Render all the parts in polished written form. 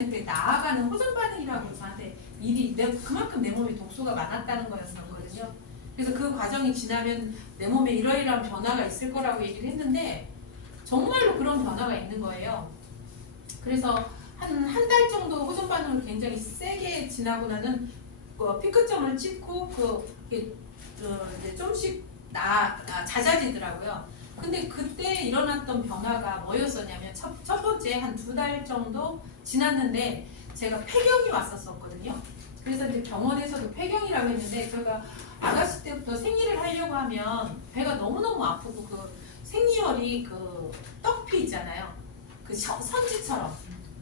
근데 나아가는 호전 반응이라고 저한테 미리 그만큼 내 몸에 독소가 많았다는 거였었거든요. 그래서 그 과정이 지나면 내 몸에 이러이러한 변화가 있을 거라고 얘기를 했는데 정말로 그런 변화가 있는 거예요. 그래서 한 달 정도 호전 반응을 굉장히 세게 지나고 나는 피크점을 찍고 이제 좀씩 잦아지더라고요. 근데 그때 일어났던 변화가 뭐였었냐면 첫 번째 한 2달 정도 지났는데 제가 폐경이 왔었거든요. 그래서 이제 병원에서도 폐경이라고 했는데 제가 아가씨 때부터 생리를 하려고 하면 배가 너무너무 아프고 그 생리혈이 그 떡피 있잖아요. 그 선지처럼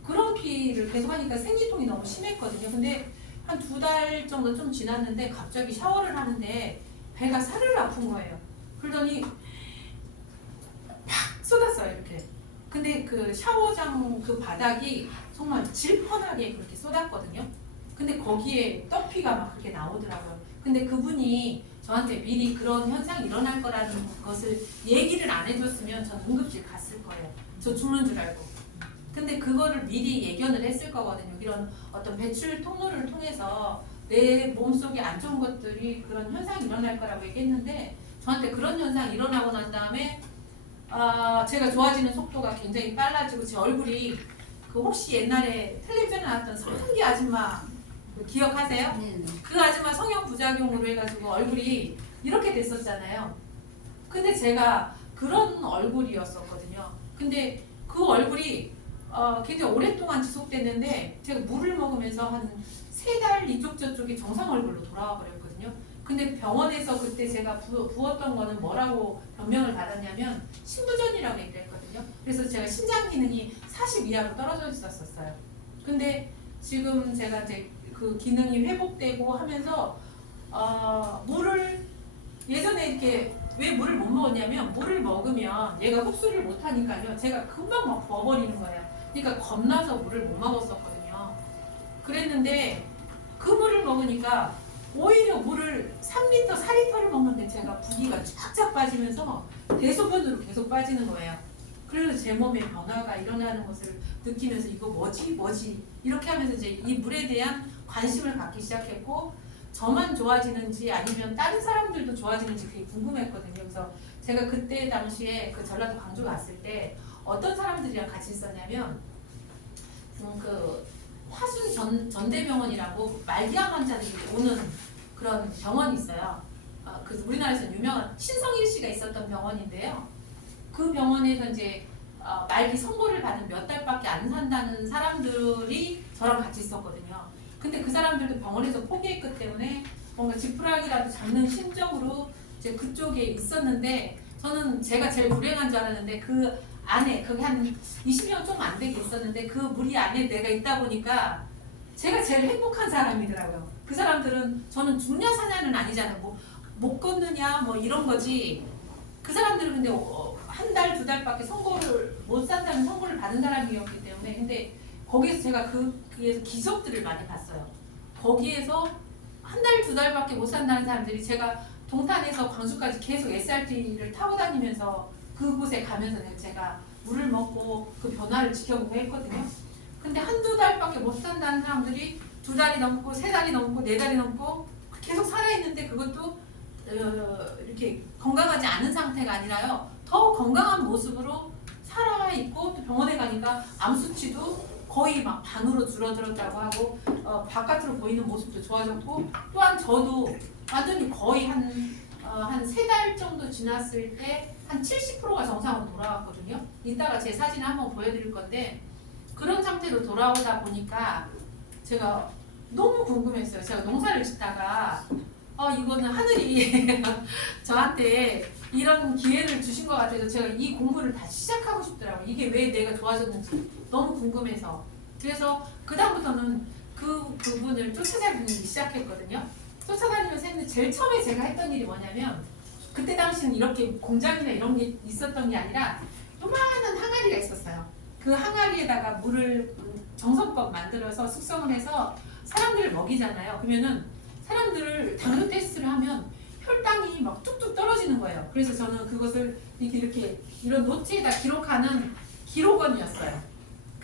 그런 피를 계속 하니까 생리통이 너무 심했거든요. 근데 한 2달 정도 좀 지났는데 갑자기 샤워를 하는데 배가 사르르 아픈 거예요. 그러더니 팍 쏟았어요, 이렇게. 근데 그 샤워장 그 바닥이 정말 질펀하게 그렇게 쏟았거든요. 근데 거기에 떡피가 막 그렇게 나오더라고요. 근데 그분이 저한테 미리 그런 현상이 일어날 거라는 것을 얘기를 안 해줬으면 전 응급실 갔을 거예요. 저 죽는 줄 알고. 근데 그거를 미리 예견을 했을 거거든요. 이런 어떤 배출 통로를 통해서 내 몸속에 안 좋은 것들이 그런 현상이 일어날 거라고 얘기했는데 저한테 그런 현상이 일어나고 난 다음에 제가 좋아지는 속도가 굉장히 빨라지고 제 얼굴이 그 혹시 옛날에 텔레비전에 나왔던 성기 아줌마 기억하세요? 네. 그 아줌마 성형 부작용으로 해가지고 얼굴이 이렇게 됐었잖아요. 근데 제가 그런 얼굴이었었거든요. 근데 그 얼굴이 굉장히 오랫동안 지속됐는데 제가 물을 먹으면서 한 3달 이쪽 저쪽이 정상 얼굴로 돌아와 버렸거든요. 근데 병원에서 그때 제가 부었던 거는 뭐라고 변명을 받았냐면 신부전이라고 얘기를 했거든요. 그래서 제가 신장 기능이 40 이하로 떨어져 있었어요. 근데 지금 제가 이제 그 기능이 회복되고 하면서 물을 예전에 이렇게 왜 물을 못 먹었냐면 물을 먹으면 얘가 흡수를 못 하니까요. 제가 금방 막 버버리는 거예요. 그러니까 겁나서 물을 못 먹었었거든요. 그랬는데 그 물을 먹으니까 오히려 물을 3리터, 4리터를 먹는데 제가 부기가 쫙쫙 빠지면서 대소변으로 계속 빠지는 거예요. 그래서 제 몸에 변화가 일어나는 것을 느끼면서 이거 뭐지? 이렇게 하면서 이제 이 물에 대한 관심을 갖기 시작했고 저만 좋아지는지 아니면 다른 사람들도 좋아지는지 그게 궁금했거든요. 그래서 제가 그때 당시에 그 전라도 광주 갔을 때 어떤 사람들이랑 같이 있었냐면 그 화순 전대병원이라고 말기암 환자들이 오는 그런 병원이 있어요. 그 우리나라에서 유명한 신성일 씨가 있었던 병원인데요. 그 병원에서 이제 말기 선고를 받은 몇 달밖에 안 산다는 사람들이 저랑 같이 있었거든요. 근데 그 사람들도 병원에서 포기했기 때문에 뭔가 지푸라기라도 잡는 심정으로 이제 그쪽에 있었는데 저는 제가 제일 불행한 줄 알았는데 그 안에 거기 한 20명 좀 안 되게 있었는데 그 무리 안에 내가 있다 보니까 제가 제일 행복한 사람이더라고요. 그 사람들은 저는 중년 사냐는 아니잖아요. 뭐 못 걷느냐 뭐 이런 거지. 그 사람들은 근데 한 달, 2달밖에 선고를 못 산다는 선고를 받은 사람이었기 때문에 근데 거기에서 제가 그에서 기적들을 많이 봤어요. 거기에서 한 달, 2달밖에 못 산다는 사람들이 제가 동탄에서 광주까지 계속 SRT를 타고 다니면서 그곳에 가면서 제가 물을 먹고 그 변화를 지켜보고 했거든요. 근데 1~2달밖에 못 산다는 사람들이 2달이 넘고 3달이 넘고 4달이 넘고 계속 살아있는데 그것도 이렇게 건강하지 않은 상태가 아니라요. 더 건강한 모습으로 살아있고 또 병원에 가니까 암 수치도 거의 막 반으로 줄어들었다고 하고 바깥으로 보이는 모습도 좋아졌고 또한 저도 완전히 거의 한 3달 정도 지났을 때 한 70%가 정상으로 돌아왔거든요. 이따가 제 사진을 한번 보여드릴 건데 그런 상태로 돌아오다 보니까 제가 너무 궁금했어요. 제가 농사를 짓다가 이거는 하늘이 저한테 이런 기회를 주신 것 같아서 제가 이 공부를 다시 시작하고 싶더라고요. 이게 왜 내가 좋아졌는지 너무 궁금해서. 그래서 그다음부터는 그분을 쫓아다니기 시작했거든요. 쫓아다니면서 했는데 제일 처음에 제가 했던 일이 뭐냐면 그때 당시는 이렇게 공장이나 이런 게 있었던 게 아니라 요만한 항아리가 있었어요. 그 항아리에다가 물을 정성껏 만들어서 숙성을 해서 사람들을 먹이잖아요. 그러면은 사람들을 당뇨 테스트를 하면 혈당이 막 뚝뚝 떨어지는 거예요. 그래서 저는 그것을 이렇게 이런 노트에다 기록하는 기록원이었어요.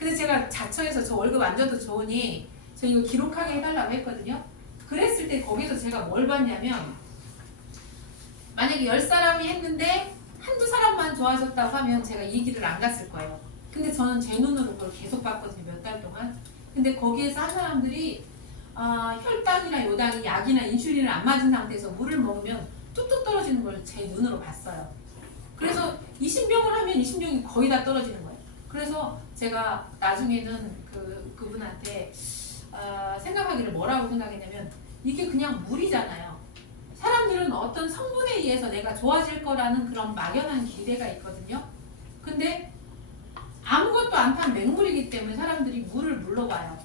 근데 제가 자처해서 저 월급 안 줘도 좋으니 저 이거 기록하게 해달라고 했거든요. 그랬을 때 거기서 제가 뭘 봤냐면 만약에 10사람이 했는데 한두 사람만 좋아졌다고 하면 제가 이 길을 안 갔을 거예요. 근데 저는 제 눈으로 그걸 계속 봤거든요. 몇 달 동안. 근데 거기에서 한 사람들이 혈당이나 요당이 약이나 인슐린을 안 맞은 상태에서 물을 먹으면 뚝뚝 떨어지는 걸 제 눈으로 봤어요. 그래서 20병을 하면 20병이 거의 다 떨어지는 거예요. 그래서 제가 나중에는 그분한테 생각하기를 뭐라고 생각했냐면 이게 그냥 물이잖아요. 사람들은 어떤 성분에 의해서 내가 좋아질 거라는 그런 막연한 기대가 있거든요. 근데 아무것도 안 탄 맹물이기 때문에 사람들이 물을 물러봐요.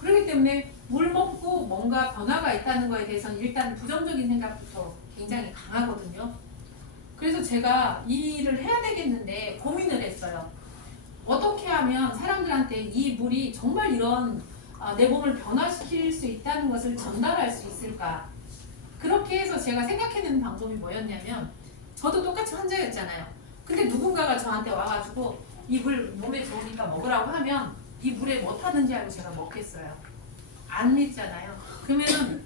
그렇기 때문에 물 먹고 뭔가 변화가 있다는 거에 대해서는 일단 부정적인 생각부터 굉장히 강하거든요. 그래서 제가 이 일을 해야 되겠는데 고민을 했어요. 어떻게 하면 사람들한테 이 물이 정말 이런 내 몸을 변화시킬 수 있다는 것을 전달할 수 있을까? 그렇게 해서 제가 생각해내는 방법이 뭐였냐면 저도 똑같이 환자였잖아요. 근데 누군가가 저한테 와가지고 이 물 몸에 좋으니까 먹으라고 하면 이 물에 뭐 타는지 알고 제가 먹겠어요. 안 믿잖아요. 그러면은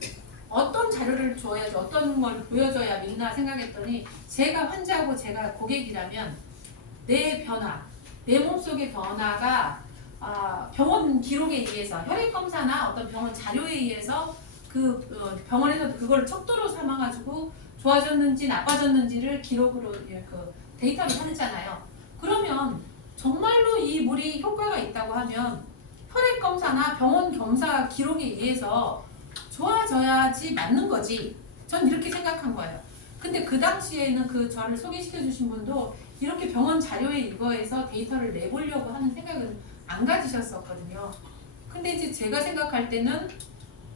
어떤 자료를 줘야지 어떤 걸 보여줘야 믿나 생각했더니 제가 환자고 제가 고객이라면 내 변화, 내 몸속의 변화가 병원 기록에 의해서 혈액검사나 어떤 병원 자료에 의해서 병원에서 그걸 척도로 삼아가지고 좋아졌는지 나빠졌는지를 기록으로 데이터를 하잖아요. 그러면 정말로 이 물이 효과가 있다고 하면 혈액검사나 병원 검사 기록에 의해서 좋아져야지 맞는 거지. 전 이렇게 생각한 거예요. 근데 그 당시에는 저를 소개시켜 주신 분도 이렇게 병원 자료에 이거에서 데이터를 내보려고 하는 생각을 안 가지셨었거든요. 근데 이제 제가 생각할 때는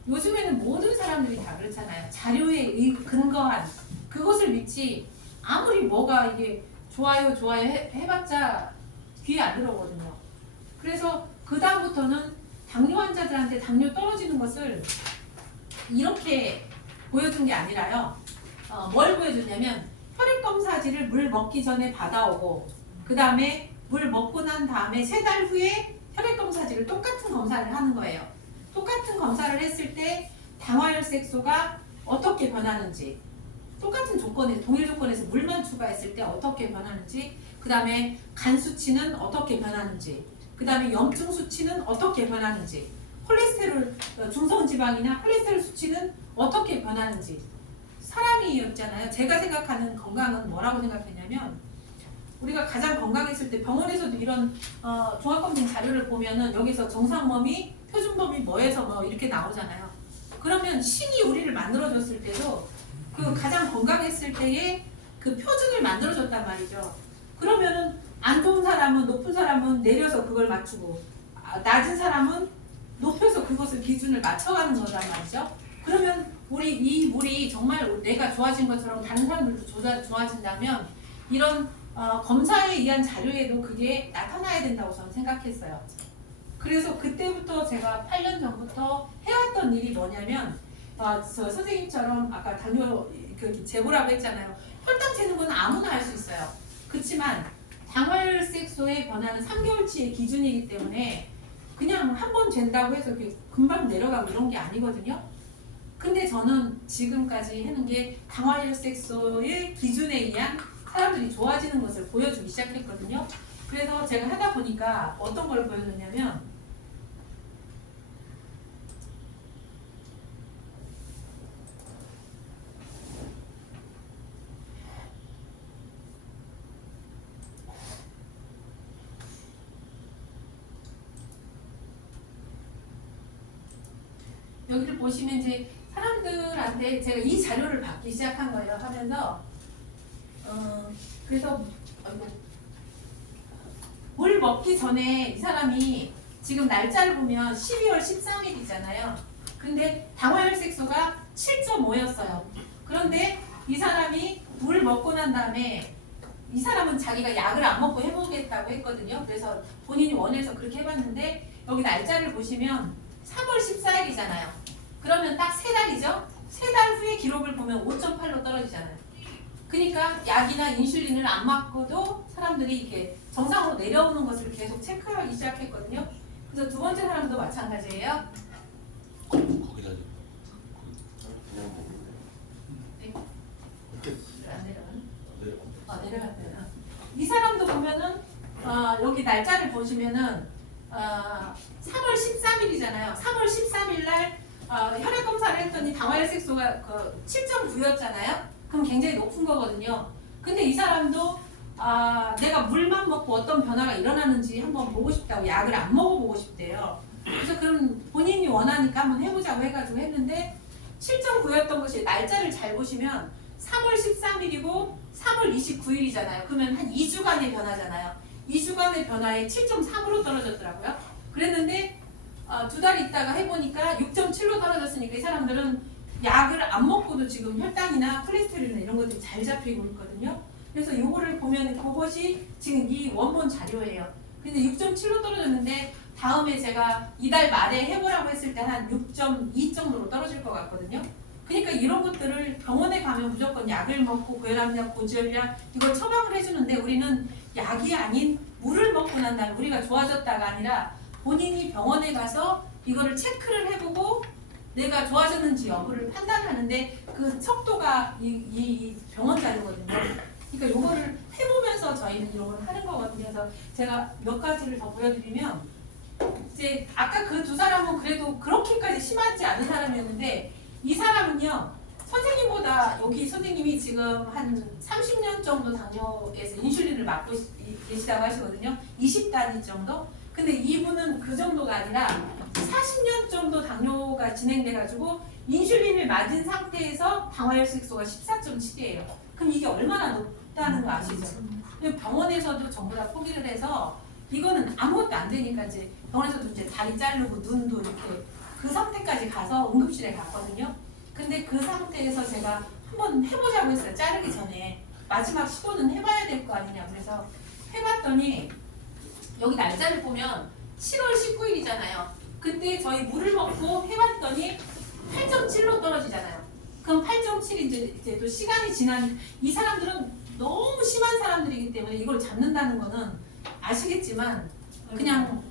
요즘에는 모든 사람들이 다 그렇잖아요. 자료에 근거한 그것을 믿지 아무리 뭐가 이게 좋아요 해봤자 귀에 안 들어오거든요. 그래서 그 다음부터는 당뇨 환자들한테 당뇨 떨어지는 것을 이렇게 보여준 게 아니라요. 뭘 보여줬냐면 혈액검사지를 물 먹기 전에 받아오고 그 다음에 물 먹고 난 다음에 3달 후에 혈액검사지를 똑같은 검사를 하는 거예요. 똑같은 검사를 했을 때 당화혈색소가 어떻게 변하는지 똑같은 조건에 동일 조건에서 물만 추가했을 때 어떻게 변하는지 그 다음에 간 수치는 어떻게 변하는지 그 다음에 염증 수치는 어떻게 변하는지 콜레스테롤 중성지방이나 콜레스테롤 수치는 어떻게 변하는지 사람이었잖아요. 제가 생각하는 건강은 뭐라고 생각했냐면 우리가 가장 건강했을 때 병원에서도 이런 종합검진 자료를 보면은 여기서 정상범위, 표준범위 뭐에서 뭐 이렇게 나오잖아요. 그러면 신이 우리를 만들어줬을 때도 그 가장 건강했을 때의 그 표준을 만들어줬단 말이죠. 그러면은 안 좋은 사람은 높은 사람은 내려서 그걸 맞추고 낮은 사람은 높여서 그것을 기준을 맞춰가는 거란 말이죠. 그러면 이 물이 정말 내가 좋아진 것처럼 다른 사람들도 좋아진다면 이런 검사에 의한 자료에도 그게 나타나야 된다고 저는 생각했어요. 그래서 그때부터 제가 8년 전부터 해왔던 일이 뭐냐면 저 선생님처럼 아까 당뇨 재보라고 했잖아요. 혈당 재는 건 아무나 할 수 있어요. 그렇지만 당화혈색소의 변화는 3개월치의 기준이기 때문에 그냥 한 번 잰다고 해서 금방 내려가고 이런 게 아니거든요. 근데 저는 지금까지 하는 게 당화혈색소의 기준에 의한 사람들이 좋아지는 것을 보여주기 시작했거든요. 그래서 제가 하다 보니까 어떤 걸 보여줬냐면 여기를 보시면 이제 사람들한테 제가 이 자료를 받기 시작한 거예요. 하면서 그래서 물 먹기 전에 이 사람이 지금 날짜를 보면 12월 13일이잖아요. 근데 당화혈색소가 7.5였어요. 그런데 이 사람이 물 먹고 난 다음에 이 사람은 자기가 약을 안 먹고 해보겠다고 했거든요. 그래서 본인이 원해서 그렇게 해봤는데 여기 날짜를 보시면 3월 14일이잖아요. 그러면 딱 3달이죠? 3달 후에 기록을 보면 5.8로 떨어지잖아요. 그러니까 약이나 인슐린을 안 맞고도 사람들이 이렇게 정상으로 내려오는 것을 계속 체크하기 시작했거든요. 그래서 두 번째 사람도 마찬가지예요. 거기다 좀. 네. 이렇게 안 내려가네. 내려. 내려갔대요. 이 사람도 보면은 여기 날짜를 보시면은 3월 13일이잖아요. 3월 13일 날 혈액 검사를 했더니 당화혈색소가 7.9였잖아요. 그럼 굉장히 높은 거거든요. 근데 이 사람도 내가 물만 먹고 어떤 변화가 일어나는지 한번 보고 싶다고 약을 안 먹어보고 싶대요. 그래서 그럼 본인이 원하니까 한번 해보자고 해가지고 했는데 7.9였던 것이 날짜를 잘 보시면 3월 13일이고 3월 29일이잖아요. 그러면 한 2주간의 변화잖아요. 2주간의 변화에 7.3으로 떨어졌더라고요. 그랬는데 두 달 있다가 해보니까 6.7로 떨어졌으니까 이 사람들은 약을 안 먹고도 지금 혈당이나 콜레스테롤이나 이런 것들이 잘 잡히고 있거든요. 그래서 요거를 보면 그것이 지금 이 원본 자료예요. 근데 6.7로 떨어졌는데 다음에 제가 이달 말에 해보라고 했을 때 한 6.2 정도로 떨어질 것 같거든요. 그러니까 이런 것들을 병원에 가면 무조건 약을 먹고 고혈압약, 고지혈약 이걸 처방을 해주는데 우리는 약이 아닌 물을 먹고 난 다음에 우리가 좋아졌다가 아니라 본인이 병원에 가서 이거를 체크를 해보고 내가 좋아졌는지 여부를 판단하는데 그 척도가 이 병원 자료거든요. 그러니까 이거를 해보면서 저희는 이런 걸 하는 거거든요. 그래서 제가 몇 가지를 더 보여드리면 이제 아까 그 두 사람은 그래도 그렇게까지 심하지 않은 사람이었는데 이 사람은요 선생님보다 여기 선생님이 지금 한 30년 정도 당뇨에서 인슐린을 맞고 계시다고 하시거든요. 20단위 정도. 근데 이분은 그 정도가 아니라 40년 정도 당뇨가 진행돼가지고 인슐린을 맞은 상태에서 당화혈색소가 14.7이에요. 그럼 이게 얼마나 높다는 거 아시죠? 병원에서도 전부 다 포기를 해서 이거는 아무것도 안 되니까 이제 병원에서도 이제 다리 자르고 눈도 이렇게 그 상태까지 가서 응급실에 갔거든요. 근데 그 상태에서 제가 한번 해보자고 했어요. 자르기 전에 마지막 시도는 해봐야 될 거 아니냐. 그래서 해봤더니 여기 날짜를 보면 7월 19일이잖아요. 그때 저희 물을 먹고 해봤더니 8.7로 떨어지잖아요. 그럼 8.7이 이제 또 시간이 지난 이 사람들은 너무 심한 사람들이기 때문에 이걸 잡는다는 거는 아시겠지만 그냥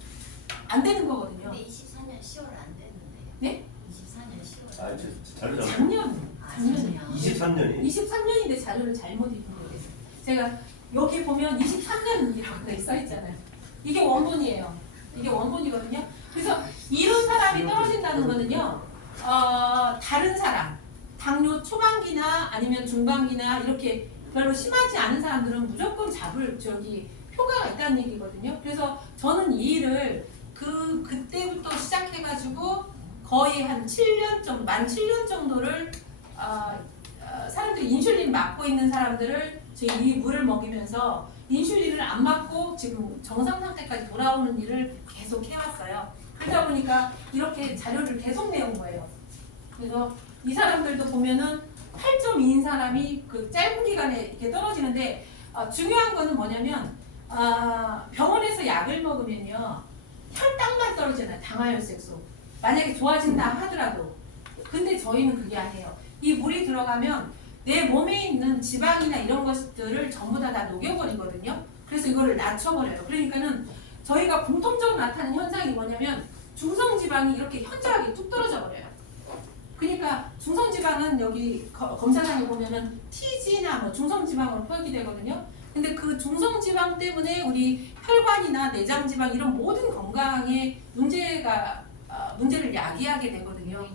안 되는 거거든요. 근데 24년 10월 안 됐는데요. 네? 24년 10월. 아, 자료 작년. 작년이요. 23년이? 23년인데 자료를 잘못 입은 거예요. 제가 여기 보면 23년이라고 써 있잖아요. 이게 원본이에요. 이게 원본이거든요. 그래서 이런 사람이 떨어진다는 거는요. 다른 사람, 당뇨 초반기나 아니면 중반기나 이렇게 별로 심하지 않은 사람들은 무조건 잡을 표가 있다는 얘기거든요. 그래서 저는 이 일을 그때부터 시작해가지고 거의 한 7년 정도, 만 7년 정도를 사람들이 인슐린 맞고 있는 사람들을 이 물을 먹이면서 인슐린을 안 맞고 지금 정상 상태까지 돌아오는 일을 계속 해왔어요. 그러다 보니까 이렇게 자료를 계속 내온 거예요. 그래서 이 사람들도 보면은 8.2인 사람이 그 짧은 기간에 이렇게 떨어지는데 중요한 거는 뭐냐면 병원에서 약을 먹으면요 혈당만 떨어지잖아요. 당화혈색소. 만약에 좋아진다 하더라도. 근데 저희는 그게 아니에요. 이 물이 들어가면 내 몸에 있는 지방이나 이런 것들을 전부 다 녹여버리거든요. 그래서 이거를 낮춰버려요. 그러니까는 저희가 공통적으로 나타나는 현상이 뭐냐면 중성지방이 이렇게 현저하게 뚝 떨어져 버려요. 그러니까 중성지방은 여기 검사장에 보면은 TG나 뭐 중성지방으로 표기되거든요. 근데 그 중성지방 때문에 우리 혈관이나 내장지방 이런 모든 건강에 문제를 야기하게 되거든요.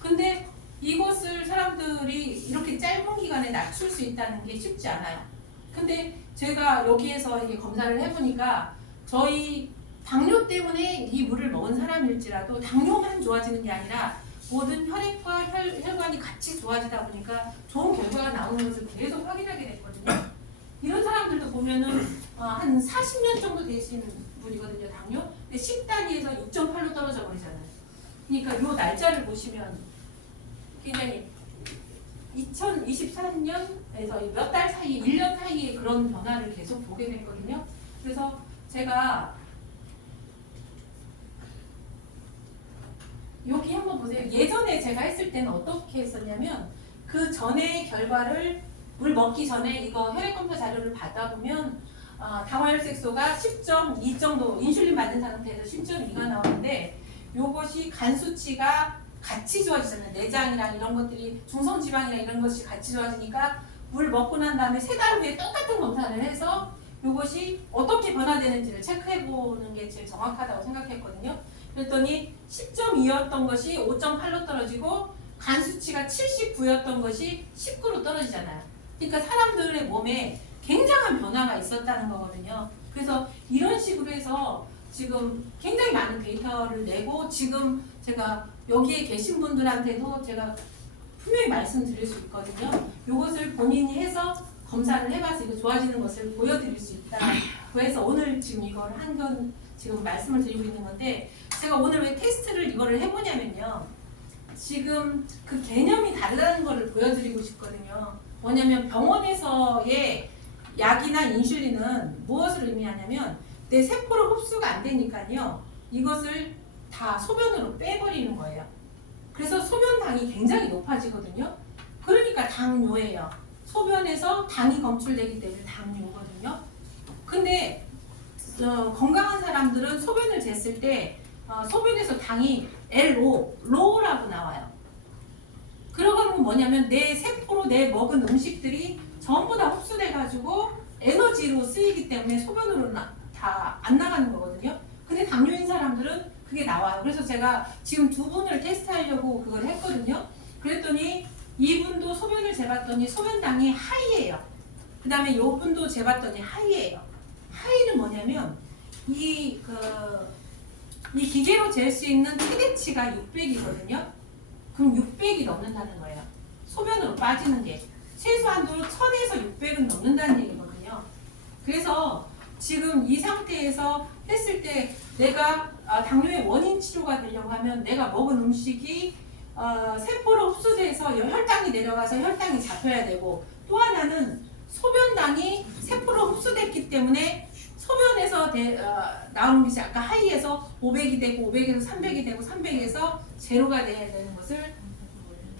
근데 이것을 사람들이 이렇게 짧은 기간에 낮출 수 있다는 게 쉽지 않아요. 근데 제가 여기에서 이게 검사를 해보니까 저희 당뇨 때문에 이 물을 먹은 사람일지라도 당뇨만 좋아지는 게 아니라 모든 혈액과 혈관이 같이 좋아지다 보니까 좋은 결과가 나오는 것을 계속 확인하게 됐거든요. 이런 사람들도 보면은 한 40년 정도 되신 분이거든요, 당뇨. 근데 10단위에서 6.8로 떨어져 버리잖아요. 그러니까 이 날짜를 보시면 굉장히 2023년에서 몇 달 사이, 1년 사이에 그런 변화를 계속 보게 됐거든요. 그래서 제가 여기 한번 보세요. 예전에 제가 했을 때는 어떻게 했었냐면 그 전에 결과를 물 먹기 전에 이거 혈액검사 자료를 받아보면 당화혈색소가 10.2 정도 인슐린 맞은 상태에서 10.2가 나오는데 요것이 간 수치가 같이 좋아지잖아요. 내장이랑 이런 것들이 중성지방이랑 이런 것이 같이 좋아지니까 물 먹고 난 다음에 3달 후에 똑같은 검사를 해서 요것이 어떻게 변화되는지를 체크해 보는 게 제일 정확하다고 생각했거든요. 그랬더니 10.2였던 것이 5.8로 떨어지고 간 수치가 79였던 것이 19로 떨어지잖아요. 그러니까 사람들의 몸에 굉장한 변화가 있었다는 거거든요. 그래서 이런 식으로 해서 지금 굉장히 많은 데이터를 내고 지금 제가 여기에 계신 분들한테도 제가 분명히 말씀드릴 수 있거든요. 이것을 본인이 해서 검사를 해봐서 이거 좋아지는 것을 보여드릴 수 있다. 그래서 오늘 지금 이걸 한 건 지금 말씀을 드리고 있는 건데 제가 오늘 왜 테스트를 이거를 해보냐면요. 지금 그 개념이 다르다는 것을 보여드리고 싶거든요. 뭐냐면 병원에서의 약이나 인슐린은 무엇을 의미하냐면 내 세포로 흡수가 안 되니까요. 이것을 다 소변으로 빼버리는 거예요. 그래서 소변당이 굉장히 높아지거든요. 그러니까 당뇨예요. 소변에서 당이 검출되기 때문에 당뇨거든요. 근데 건강한 사람들은 소변을 쟀을 때 소변에서 당이 LO, 로우라고 나와요. 그러면 뭐냐면 내 세포로 내 먹은 음식들이 전부 다 흡수돼가지고 에너지로 쓰이기 때문에 소변으로는 다 안 나가는 거거든요. 근데 당뇨인 사람들은 그게 나와요. 그래서 제가 지금 두 분을 테스트하려고 그걸 했거든요. 그랬더니 이분도 소변을 재봤더니 소변당이 하이예요. 그 다음에 이분도 재봤더니 하이예요. 하이는 뭐냐면 이 기계로 잴 수 있는 최대치가 600이거든요. 그럼 600이 넘는다는 거예요. 소변으로 빠지는 게 최소한도 1000에서 600은 넘는다는 얘기거든요. 그래서 지금 이 상태에서 했을 때 내가 당뇨의 원인 치료가 되려고 하면 내가 먹은 음식이 세포로 흡수돼서 혈당이 내려가서 혈당이 잡혀야 되고 또 하나는 소변당이 세포로 흡수됐기 때문에 소변에서 나오는 것이 아까 하이에서 500이 되고 500에서 300이 되고 300에서 제로가 돼야 되는 것을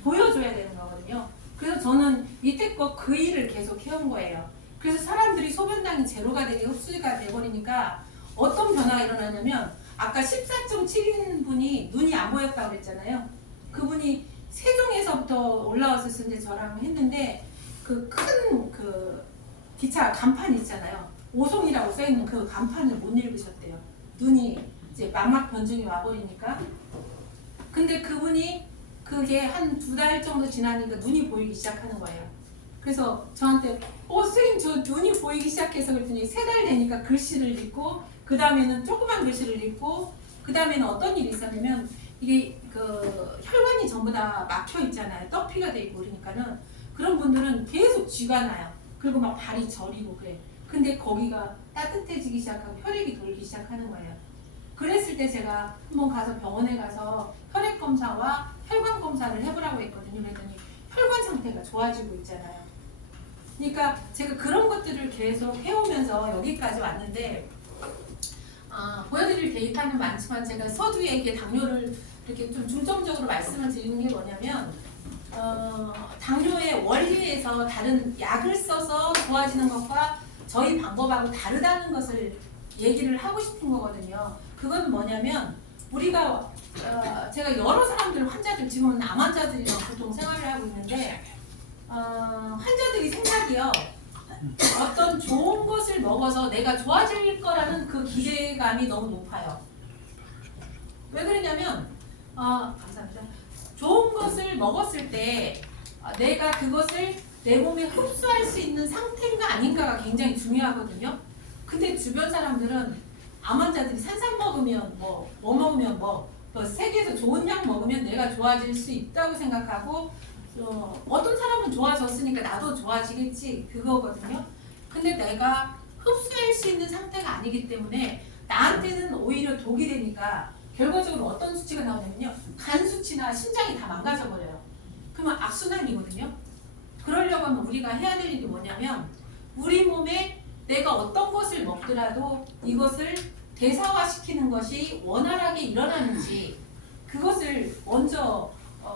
보여줘야 되는 거거든요. 그래서 저는 이때껏 그 일을 계속 해온 거예요. 그래서 사람들이 소변당이 제로가 되게 흡수가 돼버리니까 어떤 변화가 일어나냐면 아까 14.7인 분이 눈이 안 보였다고 그랬잖아요. 그분이 세종에서부터 올라왔을 때 저랑 했는데 그 큰 기차 간판 있잖아요. 오송이라고 써있는 그 간판을 못 읽으셨대요. 눈이 이제 막막 변증이 와버리니까. 근데 그분이 그게 한 2달 정도 지나니까 눈이 보이기 시작하는 거예요. 그래서 저한테 선생님 저 눈이 보이기 시작해서 그랬더니 3달 되니까 글씨를 읽고 그 다음에는 조그만 글씨를 읽고 그 다음에는 어떤 일이 있었냐면 이게 혈관이 전부 다 막혀 있잖아요. 떡피가 돼 있고 그러니까는 그런 분들은 계속 쥐가 나요. 그리고 막 발이 저리고 그래. 근데 거기가 따뜻해지기 시작하고 혈액이 돌기 시작하는 거예요. 그랬을 때 제가 한번 가서 병원에 가서 혈액 검사와 혈관 검사를 해보라고 했거든요. 그랬더니 혈관 상태가 좋아지고 있잖아요. 그러니까 제가 그런 것들을 계속 해오면서 여기까지 왔는데 보여드릴 데이터는 많지만 제가 서두에 이렇게 당뇨를 이렇게 좀 중점적으로 말씀을 드리는 게 뭐냐면 당뇨의 원리에서 다른 약을 써서 좋아지는 것과 저희 방법하고 다르다는 것을 얘기를 하고 싶은 거거든요. 그건 뭐냐면 우리가 제가 여러 사람들 환자들 지금은 암 환자들이랑 보통 생활을 하고 있는데 환자들이 생각이요. 어떤 좋은 것을 먹어서 내가 좋아질 거라는 그 기대감이 너무 높아요. 왜 그러냐면 감사합니다. 좋은 것을 먹었을 때 내가 그것을 내 몸에 흡수할 수 있는 상태인가 아닌가가 굉장히 중요하거든요. 근데 주변 사람들은 암 환자들이 산삼 먹으면 뭐 먹으면 세계에서 좋은 약 먹으면 내가 좋아질 수 있다고 생각하고 어떤 사람은 좋아졌으니까 나도 좋아지겠지 그거거든요. 근데 내가 흡수할 수 있는 상태가 아니기 때문에 나한테는 오히려 독이 되니까 결과적으로 어떤 수치가 나오냐면요. 간 수치나 심장이 다 망가져버려요. 그러면 악순환이거든요. 그러려고 하면 우리가 해야 될 일이 뭐냐면 우리 몸에 내가 어떤 것을 먹더라도 이것을 대사화시키는 것이 원활하게 일어나는지 그것을 먼저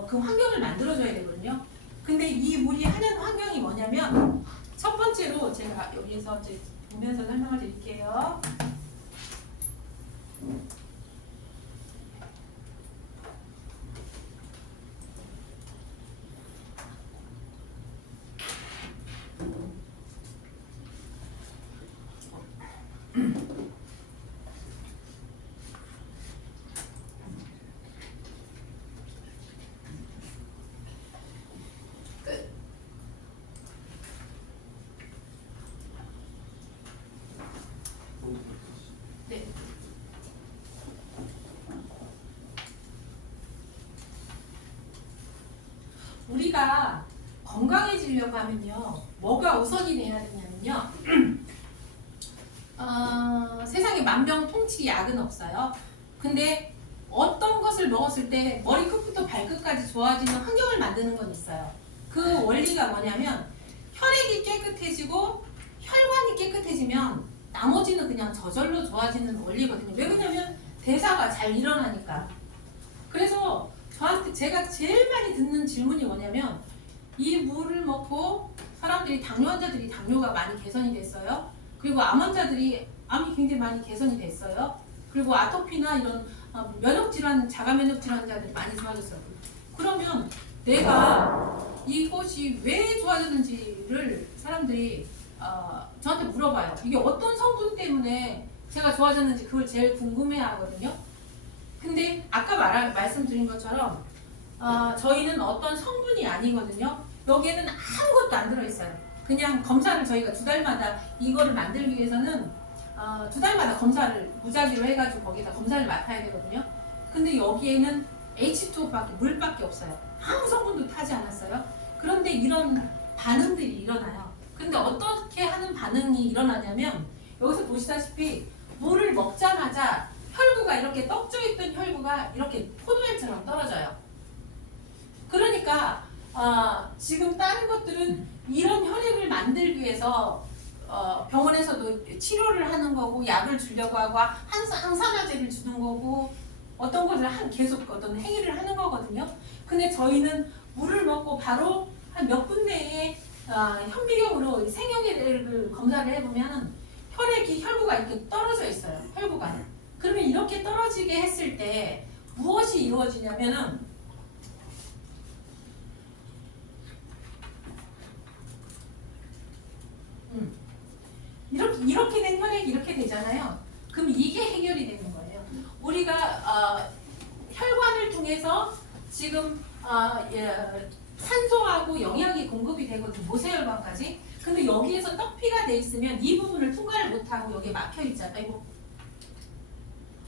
그 환경을 만들어줘야 되거든요. 근데 이 우리 하는 환경이 뭐냐면 첫 번째로 제가 여기에서 이제 보면서 설명을 드릴게요. 네. 우리가 건강해지려고 하면요, 뭐가 우선이 돼야 되냐면요, 세상에 만병통치 약은 없어요. 근데 어떤 것을 먹었을 때 머리끝부터 발끝까지 좋아지는 환경을 만드는 건 있어요. 그 원리가 뭐냐면 혈액이 깨끗해지고 혈관이 깨끗해지면 나머지는 그냥 저절로 좋아지는 원리거든요. 왜 그러냐면 대사가 잘 일어나니까. 그래서 저한테 제가 제일 많이 듣는 질문이 뭐냐면 이 물을 먹고 사람들이 당뇨 환자들이 당뇨가 많이 개선이 됐어요. 그리고 암 환자들이 암이 굉장히 많이 개선이 됐어요. 그리고 아토피나 이런 면역질환, 자가면역질환 환자들이 많이 좋아졌어요. 그러면 내가 이것이 왜 좋아졌는지를 사람들이 저한테 물어봐요. 이게 어떤 성분 때문에 제가 좋아졌는지 그걸 제일 궁금해 하거든요. 근데 아까 말씀드린 것처럼 저희는 어떤 성분이 아니거든요. 여기에는 아무것도 안 들어있어요. 그냥 검사를 저희가 2달마다 이거를 만들기 위해서는 2달마다 검사를 무작위로 해가지고 거기다 검사를 맡아야 되거든요. 근데 여기에는 H2O밖에 물밖에 없어요. 아무 성분도 타지 않았어요. 그런데 이런 반응들이 일어나요. 근데 어떻게 하는 반응이 일어나냐면 여기서 보시다시피 물을 먹자마자 혈구가 이렇게 떡져있던 혈구가 이렇게 포도알처럼 떨어져요. 그러니까 지금 다른 것들은 이런 혈액을 만들기 위해서 병원에서도 치료를 하는 거고 약을 주려고 하고 항산화제를 주는 거고 어떤 것을 계속 어떤 행위를 하는 거거든요. 근데 저희는 물을 먹고 바로 한 몇 분 내에 현미경으로 생형액을 검사를 해보면 혈구가 이렇게 떨어져 있어요. 혈구가. 그러면 이렇게 떨어지게 했을 때 무엇이 이루어지냐면은 이렇게 된 혈액이 이렇게 되잖아요. 그럼 이게 해결이 되는 거예요. 우리가 혈관을 통해서 지금 산소하고 영양이 공급이 되거든요. 모세혈관까지. 근데 여기에서 떡피가 돼 있으면 이 부분을 통과를 못하고 여기에 막혀 있잖아요.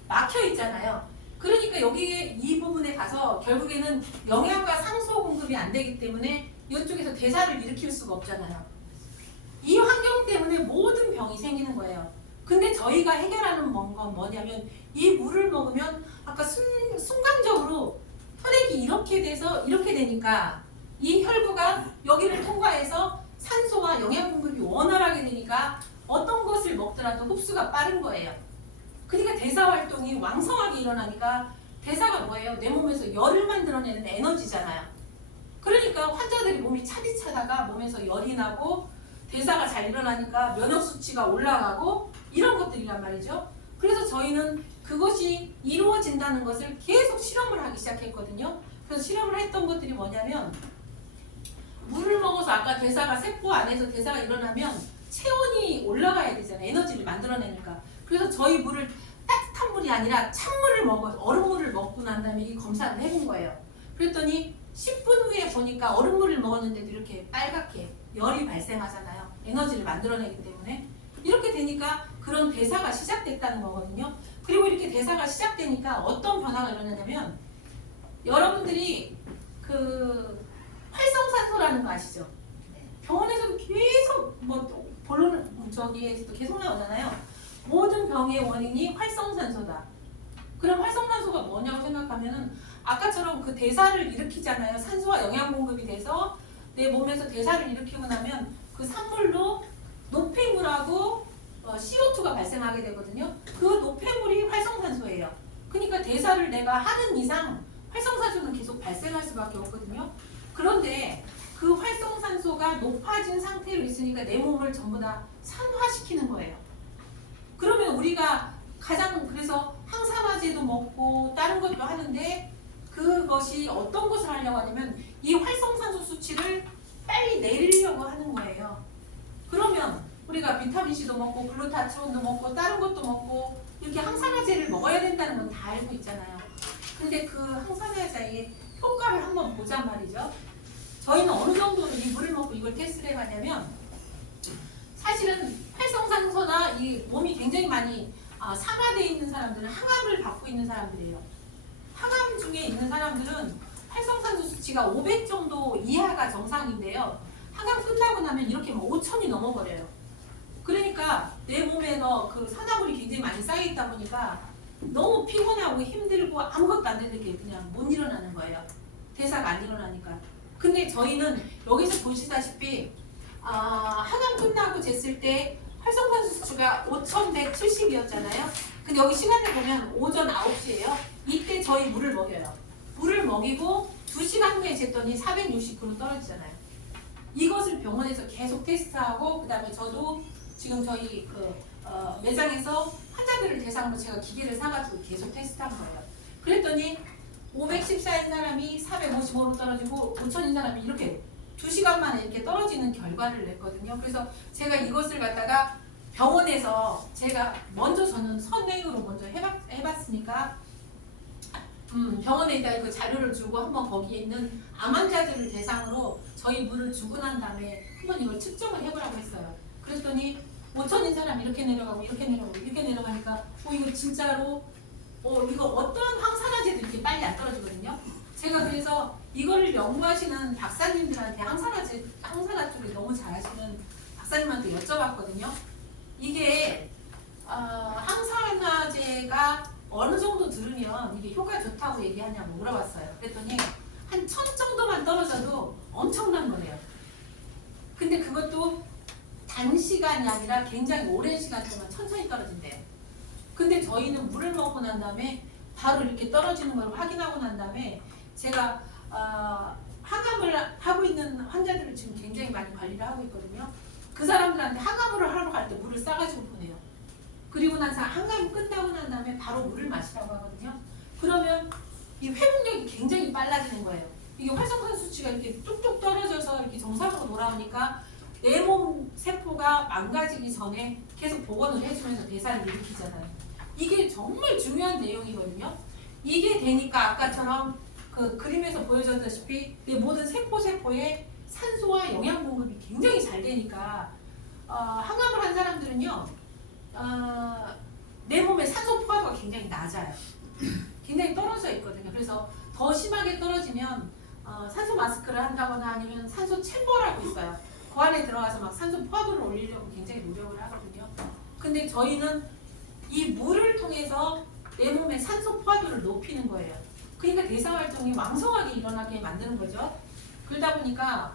막혀 있잖아요. 그러니까 여기 이 부분에 가서 결국에는 영양과 상소 공급이 안 되기 때문에 이쪽에서 대사를 일으킬 수가 없잖아요. 이 환경 때문에 모든 병이 생기는 거예요. 근데 저희가 해결하는 건 뭐냐면 이 물을 먹으면 아까 순간적으로 혈액이 이렇게 돼서 이렇게 되니까 이 혈구가 여기를 통과해서 산소와 영양 공급이 원활하게 되니까 어떤 것을 먹더라도 흡수가 빠른 거예요. 그러니까 대사 활동이 왕성하게 일어나니까 대사가 뭐예요? 내 몸에서 열을 만들어내는 에너지잖아요. 그러니까 환자들이 몸이 차디차다가 몸에서 열이 나고 대사가 잘 일어나니까 면역 수치가 올라가고 이런 것들이란 말이죠. 그래서 저희는 그것이 이루어진다는 것을 계속 실험을 하기 시작했거든요. 그래서 실험을 했던 것들이 뭐냐면 물을 먹어서 아까 대사가 세포 안에서 대사가 일어나면 체온이 올라가야 되잖아요. 에너지를 만들어내니까. 그래서 저희 물을 따뜻한 물이 아니라 찬물을 얼음물을 먹고 난 다음에 이 검사를 해본 거예요. 그랬더니 10분 후에 보니까 얼음물을 먹었는데도 이렇게 빨갛게 열이 발생하잖아요. 에너지를 만들어내기 때문에. 이렇게 되니까 그런 대사가 시작됐다는 거거든요. 그리고 이렇게 대사가 시작되니까 어떤 변화가 일어나냐면 여러분들이 그 활성산소라는 거 아시죠? 병원에서도 계속 저기에서도 계속 나오잖아요. 모든 병의 원인이 활성산소다. 그럼 활성산소가 뭐냐고 생각하면은 아까처럼 그 대사를 일으키잖아요. 산소와 영양 공급이 돼서 내 몸에서 대사를 일으키고 나면 그 산물로 노폐물하고 CO2가 발생하게 되거든요. 그 노폐물이 활성산소예요. 그러니까 대사를 내가 하는 이상 활성산소는 계속 발생할 수밖에 없거든요. 그런데 그 활성산소가 높아진 상태로 있으니까 내 몸을 전부 다 산화시키는 거예요. 그러면 우리가 가장 그래서 항산화제도 먹고 다른 것도 하는데 그것이 어떤 것을 하려고 하냐면 이 활성산소 수치를 빨리 내리려고 하는 거예요. 그러면 우리가 비타민C도 먹고 글루타치온도 먹고 다른 것도 먹고 이렇게 항산화제를 먹어야 된다는 건 다 알고 있잖아요. 근데 그 항산화제의 효과를 한번 보자 말이죠. 저희는 어느 정도로 이 물을 먹고 이걸 테스트를 해봤냐면 사실은 활성산소나 이 몸이 굉장히 많이 산화되어 있는 사람들은 항암을 받고 있는 사람들이에요. 항암 중에 있는 사람들은 활성산소 수치가 500 정도 이하가 정상인데요. 항암 끝나고 나면 이렇게 뭐 5,000이 넘어버려요. 그러니까 내 몸에서 그 산화물이 굉장히 많이 쌓여있다 보니까 너무 피곤하고 힘들고 아무것도 안 되는 게 그냥 못 일어나는 거예요. 대사가 안 일어나니까. 근데 저희는 여기서 보시다시피 항암 끝나고 쟀을 때 활성산소 수치가 5,170이었잖아요. 근데 여기 시간을 보면 오전 9시예요. 이때 저희 물을 먹여요. 물을 먹이고 2시간 후에 쟀더니 469로 떨어지잖아요. 이것을 병원에서 계속 테스트하고 그다음에 저도 지금 저희 매장에서 환자들을 대상으로 제가 기계를 사가지고 계속 테스트한 거예요. 그랬더니 514인 사람이 455로 떨어지고 5,000인 사람이 이렇게 2시간 만에 이렇게 떨어지는 결과를 냈거든요. 그래서 제가 이것을 갖다가 병원에서 제가 먼저 저는 선행으로 먼저 해봤으니까 병원에다 그 자료를 주고 한번 거기에 있는 암 환자들을 대상으로 저희 물을 주고 난 다음에 한번 이걸 측정을 해보라고 했어요. 그랬더니 5,000인 사람 이렇게 내려가고 이렇게 내려가고 이렇게 내려가니까 이거 진짜로 이거 어떤 항산화제도 이렇게 빨리 안 떨어지거든요. 제가 그래서 이거를 연구하시는 박사님들한테 항산화 쪽에 너무 잘하시는 박사님한테 여쭤봤거든요. 이게 항산화제가 어느 정도 들으면 이게 효과 좋다고 얘기하냐고 물어봤어요. 그랬더니 한 1,000 정도만 떨어져도 엄청난 거예요. 근데 그것도 단시간이 아니라 굉장히 오랜 시간 동안 천천히 떨어진대요. 근데 저희는 물을 먹고 난 다음에 바로 이렇게 떨어지는 걸 확인하고 난 다음에 제가 항암을 하고 있는 환자들을 지금 굉장히 많이 관리를 하고 있거든요. 그 사람들한테 항암을 하러 갈 때 물을 싸가지고 보내요. 그리고 나서 항암 끝나고 난 다음에 바로 물을 마시라고 하거든요. 그러면 이 회복력이 굉장히 빨라지는 거예요. 이게 활성산소 수치가 이렇게 뚝뚝 떨어져서 이렇게 정상으로 돌아오니까 내 몸 세포가 망가지기 전에 계속 복원을 해주면서 대사를 일으키잖아요. 이게 정말 중요한 내용이거든요. 이게 되니까 아까처럼 그 그림에서 보여줬다시피 내 모든 세포에 산소와 영양 공급이 굉장히 잘 되니까 항암을 한 사람들은요 내 몸의 산소 포화도가 굉장히 낮아요. 굉장히 떨어져 있거든요. 그래서 더 심하게 떨어지면 산소 마스크를 한다거나 아니면 산소 챔버라고 있어요. 그 안에 들어가서 막 산소 포화도를 올리려고 굉장히 노력을 하거든요. 근데 저희는 이 물을 통해서 내 몸의 산소 포화도를 높이는 거예요. 그러니까 대사 활동이 왕성하게 일어나게 만드는 거죠. 그러다 보니까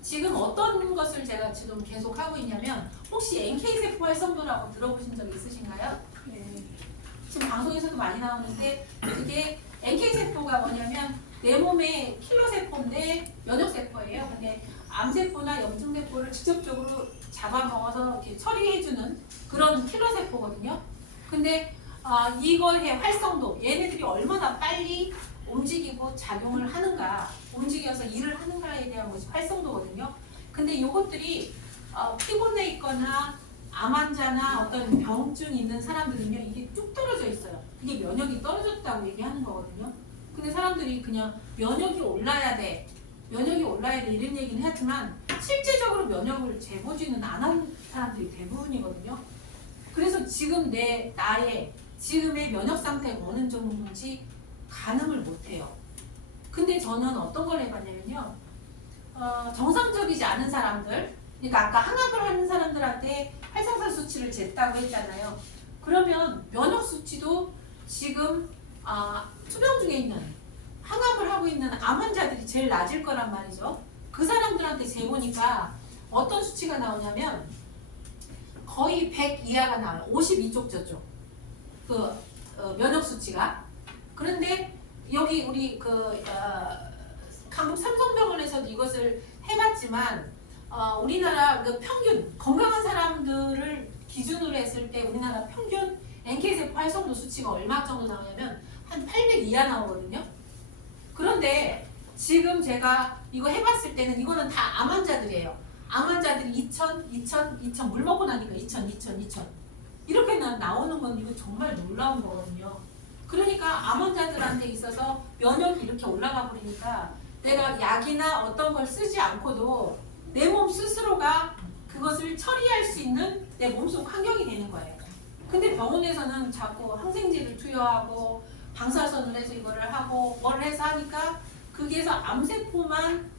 지금 어떤 것을 제가 지금 계속 하고 있냐면 혹시 NK세포 활성도라고 들어보신 적 있으신가요? 네. 지금 방송에서도 많이 나오는데 그게 NK세포가 뭐냐면 내 몸의 킬러세포인데 면역세포예요. 근데 암세포나 염증세포를 직접적으로 잡아먹어서 이렇게 처리해주는 그런 킬러세포거든요. 근데 이거의 활성도, 얘네들이 얼마나 빨리 움직이고 작용을 하는가, 움직여서 일을 하는가에 대한 것이 활성도거든요. 근데 이것들이 피곤해 있거나 암 환자나 어떤 병증 있는 사람들은요, 이게 뚝 떨어져 있어요. 이게 면역이 떨어졌다고 얘기하는 거거든요. 근데 사람들이 그냥 면역이 올라야 돼, 면역이 올라야 돼 이런 얘기는 하지만 실제적으로 면역을 재보지는 않은 사람들이 대부분이거든요. 그래서 지금 나의 지금의 면역 상태가 어느 정도인지 가늠을 못해요. 근데 저는 어떤 걸 해봤냐면요, 정상적이지 않은 사람들, 그러니까 아까 항암을 하는 사람들한테 활성산소 수치를 쟀다고 했잖아요. 그러면 면역 수치도 지금 투병 중에 있는 항암을 하고 있는 암 환자들이 제일 낮을 거란 말이죠. 그 사람들한테 재보니까 어떤 수치가 나오냐면 거의 100 이하가 나와요. 50 이쪽 저쪽 면역 수치가. 그런데 여기 우리 강북 삼성병원에서도 이것을 해봤지만 우리나라 그 평균 건강한 사람들을 기준으로 했을 때 우리나라 평균 NK세포 활성도 수치가 얼마 정도 나오냐면 한 800 이하 나오거든요. 그런데 지금 제가 이거 해봤을 때는 이거는 다 암 환자들이에요. 암 환자들이 2000 물 먹고 나니까 2000 이렇게 나오는 건 이거 정말 놀라운 거거든요. 그러니까 암 환자들한테 있어서 면역이 이렇게 올라가 버리니까 내가 약이나 어떤 걸 쓰지 않고도 내 몸 스스로가 그것을 처리할 수 있는 내 몸속 환경이 되는 거예요. 근데 병원에서는 자꾸 항생제를 투여하고 방사선을 해서 이거를 하고 뭘 해서 하니까 거기에서 암세포만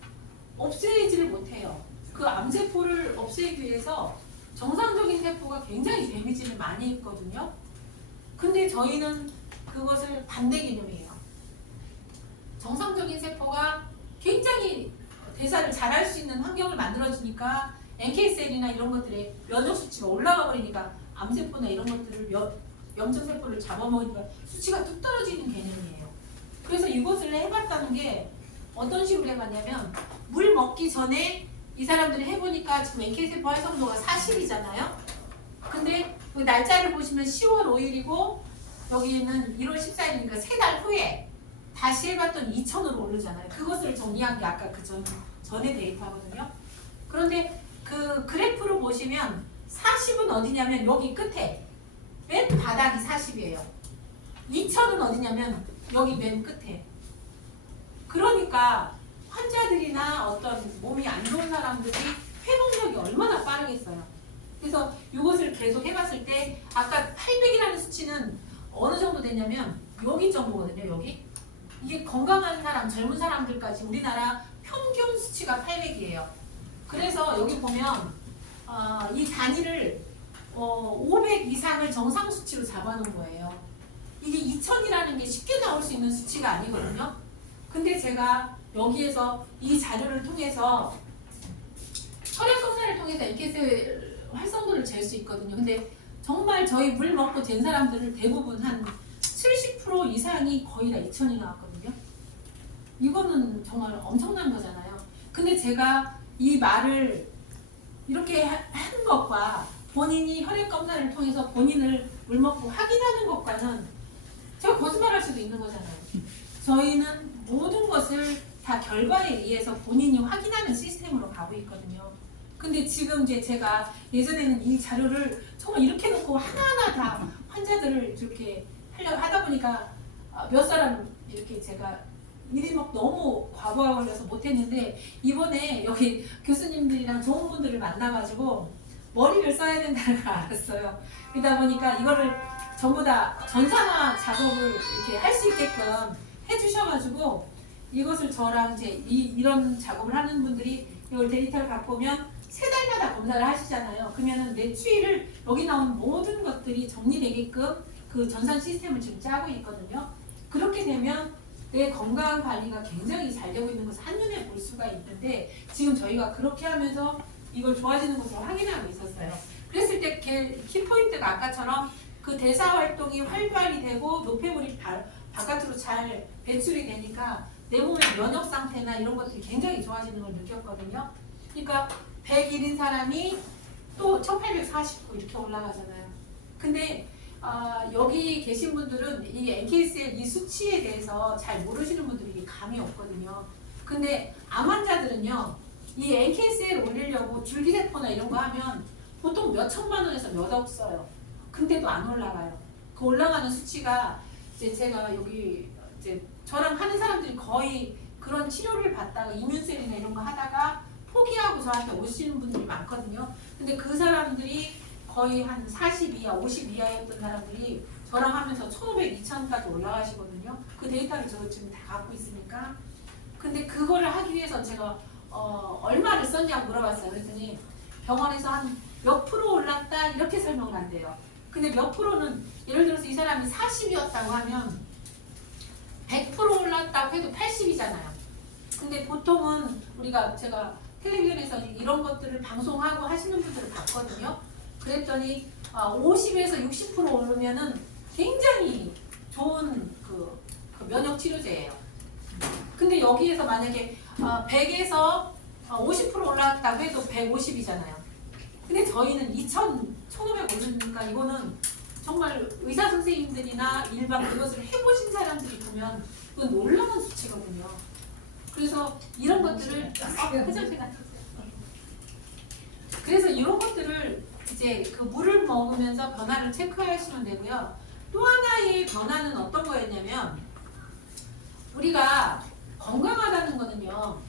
없애지를 못해요. 그 암세포를 없애기 위해서 정상적인 세포가 굉장히 데미지를 많이 입거든요. 근데 저희는 그것을 반대 개념이에요. 정상적인 세포가 굉장히 대사를 잘할 수 있는 환경을 만들어주니까 NK셀이나 이런 것들의 면역 수치가 올라가 버리니까 암세포나 이런 것들을 염증세포를 잡아먹으니까 수치가 뚝 떨어지는 개념이에요. 그래서 이것을 해봤다는 게 어떤 식으로 해봤냐면 물 먹기 전에 이 사람들이 해보니까 지금 NK세포 활성도가 40이잖아요. 근데 그 날짜를 보시면 10월 5일이고 여기는 1월 14일이니까 3달 후에 다시 해봤더니 2000으로 오르잖아요. 그것을 정리한 게 아까 그 전의 데이터거든요. 그런데 그 그래프로 보시면 40은 어디냐면 여기 끝에 맨 바닥이 40이에요. 2000은 어디냐면 여기 맨 끝에. 그러니까 환자들이나 어떤 몸이 안 좋은 사람들이 회복력이 얼마나 빠르겠어요. 그래서 이것을 계속 해봤을 때 아까 800이라는 수치는 어느 정도 되냐면 여기 정도거든요. 여기. 이게 건강한 사람, 젊은 사람들까지 우리나라 평균 수치가 800이에요. 그래서 여기 보면 이 단위를 500 이상을 정상 수치로 잡아놓은 거예요. 이게 2000이라는 게 쉽게 나올 수 있는 수치가 아니거든요. 근데 제가 여기에서 이 자료를 통해서 혈액 검사를 통해서 NK셀 활성도를 잴 수 있거든요. 근데 정말 저희 물 먹고 잰 사람들을 대부분 한 70% 이상이 거의 다 2000이 나왔거든요. 이거는 정말 엄청난 거잖아요. 근데 제가 이 말을 이렇게 하는 것과 본인이 혈액 검사를 통해서 본인을 물 먹고 확인하는 것과는 제가 거짓말할 수도 있는 거잖아요. 저희는 모든 것을 다 결과에 의해서 본인이 확인하는 시스템으로 가고 있거든요. 근데 지금 이제 제가 예전에는 이 자료를 정말 이렇게 놓고 하나하나 다 환자들을 이렇게 하려고 하다 보니까 몇 사람 이렇게 제가 일이 막 너무 과부하 걸려서 못했는데 이번에 여기 교수님들이랑 좋은 분들을 만나가지고 머리를 써야 된다는 걸 알았어요. 그러다 보니까 이거를 전부 다 전산화 작업을 이렇게 할 수 있게끔 해주셔가지고 이것을 저랑 이제 이런 작업을 하는 분들이 이걸 데이터를 갖고 오면 3달마다 검사를 하시잖아요. 그러면은 내 추이를 여기 나온 모든 것들이 정리되게끔 그 전산 시스템을 지금 짜고 있거든요. 그렇게 되면 내 건강 관리가 굉장히 잘 되고 있는 것을 한눈에 볼 수가 있는데 지금 저희가 그렇게 하면서 이걸 좋아지는 것을 확인하고 있었어요. 그랬을 때 키포인트가 아까처럼 그 대사 활동이 활발히 되고 노폐물이 바깥으로 잘 배출이 되니까 내 몸의 면역 상태나 이런 것들이 굉장히 좋아지는 걸 느꼈거든요. 그러니까 101인 사람이 또 1849 이렇게 올라가잖아요. 근데 여기 계신 분들은 이 NK셀 이 수치에 대해서 잘 모르시는 분들이 감이 없거든요. 근데 암 환자들은요, 이 NK셀 올리려고 줄기세포나 이런 거 하면 보통 몇 천만 원에서 몇 억 써요. 근데도 안 올라가요. 그 올라가는 수치가 이제 제가 여기 이제 저랑 하는 사람들이 거의 그런 치료를 받다가 이뮨셀이나 이런 거 하다가 포기하고 저한테 오시는 분들이 많거든요. 근데 그 사람들이 거의 한 40 이하, 50 이하였던 사람들이 저랑 하면서 1500, 2000까지 올라가시거든요. 그 데이터를 저 지금 다 갖고 있으니까. 근데 그거를 하기 위해서 제가 얼마를 썼냐고 물어봤어요. 그랬더니 병원에서 한 몇 프로 올랐다 이렇게 설명을 한대요. 근데 몇 프로는 예를 들어서 이 사람이 40이었다고 하면 100% 올랐다고 해도 80이잖아요. 근데 보통은 제가 텔레비전에서 이런 것들을 방송하고 하시는 분들을 봤거든요. 그랬더니 50에서 60% 오르면은 굉장히 좋은 그 면역 치료제예요. 근데 여기에서 만약에 100에서 50% 올랐다고 해도 150이잖아요. 근데 저희는 2,500 오르니까 이거는 정말 의사 선생님들이나 일반 그것을 해보신 사람들이 보면 그건 놀라운 수치거든요. 그래서 이런 것들을 화장실 갔다 오세요. 그래서 이런 것들을 이제 그 물을 먹으면서 변화를 체크하시면 되고요. 또 하나의 변화는 어떤 거였냐면 우리가 건강하다는 거는요.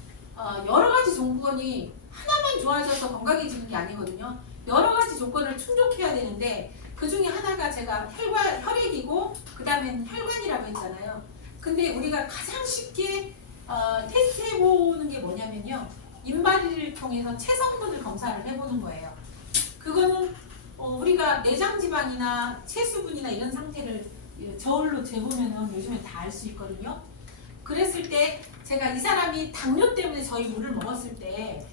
여러 가지 조건이 하나만 좋아져서 건강해지는 게 아니거든요. 여러 가지 조건을 충족해야 되는데 그 중에 하나가 제가 혈액이고 그 다음엔 혈관이라고 했잖아요. 근데 우리가 가장 쉽게 테스트해보는 게 뭐냐면요. 인바디를 통해서 체성분을 검사를 해보는 거예요. 그거는 우리가 내장지방이나 체수분이나 이런 상태를 저울로 재보면 요즘에 다 알 수 있거든요. 그랬을 때 제가 이 사람이 당뇨 때문에 저희 물을 먹었을 때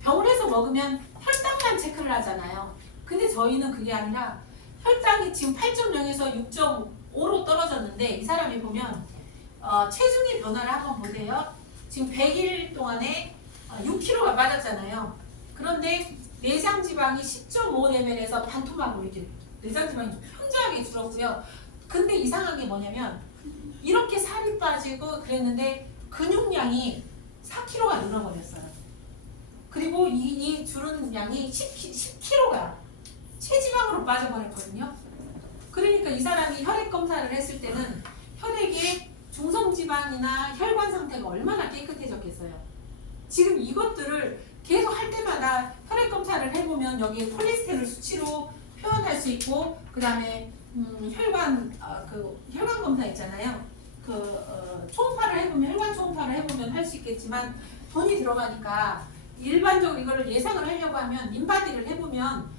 병원에서 먹으면 혈당만 체크를 하잖아요. 근데 저희는 그게 아니라 혈당이 지금 8.0에서 6.5로 떨어졌는데 이 사람이 보면 체중의 변화를 한번 보세요. 지금 100일 동안에 6kg가 빠졌잖아요. 그런데 내장지방이 10.5레벨에서 반토막으로 이렇게 내장지방이 현저하게 줄었고요. 근데 이상한 게 뭐냐면 이렇게 살이 빠지고 그랬는데 근육량이 4kg가 늘어버렸어요. 그리고 이 줄은 양이 10kg가 체지방으로 빠져버렸거든요. 그러니까 이 사람이 혈액 검사를 했을 때는 혈액의 중성지방이나 혈관 상태가 얼마나 깨끗해졌겠어요. 지금 이것들을 계속 할 때마다 혈액 검사를 해보면 여기에 콜레스테롤 수치로 표현할 수 있고 그 다음에 혈관 혈관 검사 있잖아요. 초음파를 해보면 혈관 초음파를 해보면 할 수 있겠지만 돈이 들어가니까 일반적으로 이거를 예상을 하려고 하면 인바디를 해보면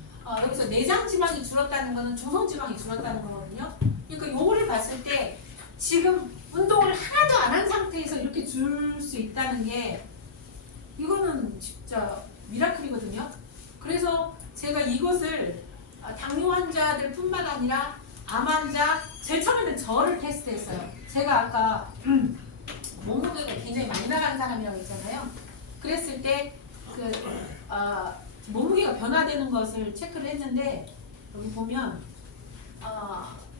여기서 내장 지방이 줄었다는 거는 중성 지방이 줄었다는 거거든요. 그러니까 요거를 봤을 때 지금 운동을 하나도 안 한 상태에서 이렇게 줄 수 있다는 게 이거는 진짜 미라클이거든요. 그래서 제가 이것을 당뇨 환자들 뿐만 아니라 암 환자, 제일 처음에는 저를 테스트했어요. 제가 아까 몸무게가 굉장히 많이 나가는 사람이라고 했잖아요. 그랬을 때 몸무게가 변화되는 것을 체크를 했는데 여기 보면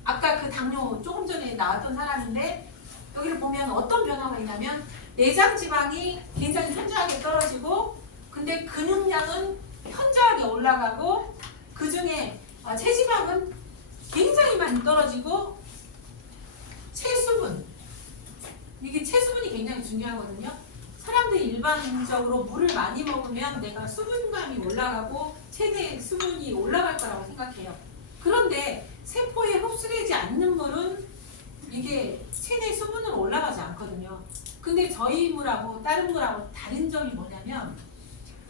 아까 그 당뇨 조금 전에 나왔던 사람인데 여기를 보면 어떤 변화가 있냐면 내장 지방이 굉장히 현저하게 떨어지고 근데 근육량은 현저하게 올라가고 그 중에 체지방은 굉장히 많이 떨어지고 체수분 이게 체수분이 굉장히 중요하거든요. 사람들이 일반적으로 물을 많이 먹으면 내가 수분감이 올라가고 체내 수분이 올라갈 거라고 생각해요. 그런데 세포에 흡수되지 않는 물은 이게 체내 수분은 올라가지 않거든요. 근데 저희 물하고 다른 물하고 다른 점이 뭐냐면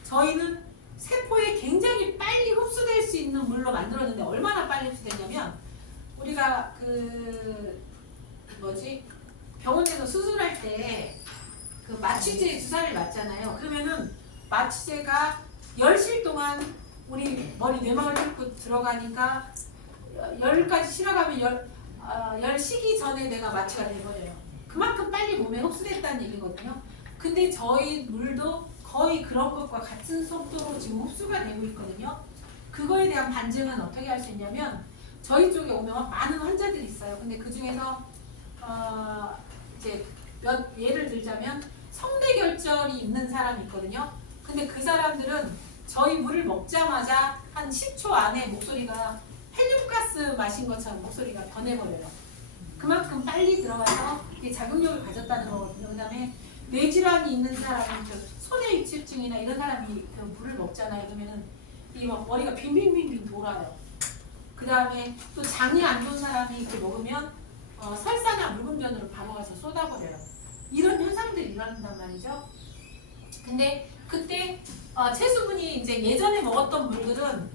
저희는 세포에 굉장히 빨리 흡수될 수 있는 물로 만들었는데 얼마나 빨리 흡수되냐면 우리가 병원에서 수술할 때 그 마취제 주사를 맞잖아요. 그러면은 마취제가 10실 동안 우리 머리 내막을 뚫고 들어가니까 10까지 실어가면 10 시기 전에 내가 마취가 돼버려요. 그만큼 빨리 몸에 흡수됐다는 얘기거든요. 근데 저희 물도 거의 그런 것과 같은 속도로 지금 흡수가 되고 있거든요. 그거에 대한 반증은 어떻게 할 수 있냐면 저희 쪽에 오면 많은 환자들이 있어요. 근데 그 중에서 이제 예를 들자면 성대결절이 있는 사람이 있거든요. 근데 그 사람들은 저희 물을 먹자마자 한 10초 안에 목소리가 헬륨가스 마신 것처럼 목소리가 변해버려요. 그만큼 빨리 들어가서 이게 자극력을 가졌다는 거거든요. 그 다음에 뇌질환이 있는 사람은 손해입출증이나 이런 사람이 그 물을 먹잖아요. 그러면은 이 머리가 빙빙빙빙 돌아요. 그 다음에 또 장이 안 좋은 사람이 그 먹으면 설사나 묵은변으로 바로 가서 쏟아버려요. 이런 현상들이 일어난단 말이죠. 근데 그때 체수분이 이제 예전에 먹었던 물들은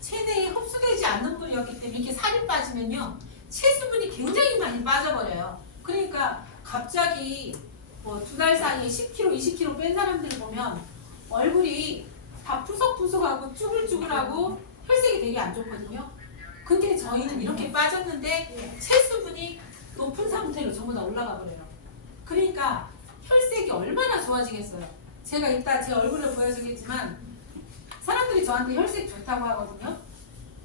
체내에 흡수되지 않는 물이었기 때문에 이렇게 살이 빠지면요 체수분이 굉장히 많이 빠져버려요. 그러니까 갑자기 두 달 사이에 10kg, 20kg 뺀 사람들 보면 얼굴이 다 푸석푸석하고 쭈글쭈글하고 혈색이 되게 안 좋거든요. 근데 저희는 이렇게 빠졌는데 체수분이 높은 상태로 전부 다 올라가 버려요. 그러니까 혈색이 얼마나 좋아지겠어요. 제가 이따 제 얼굴을 보여주겠지만 사람들이 저한테 혈색 좋다고 하거든요.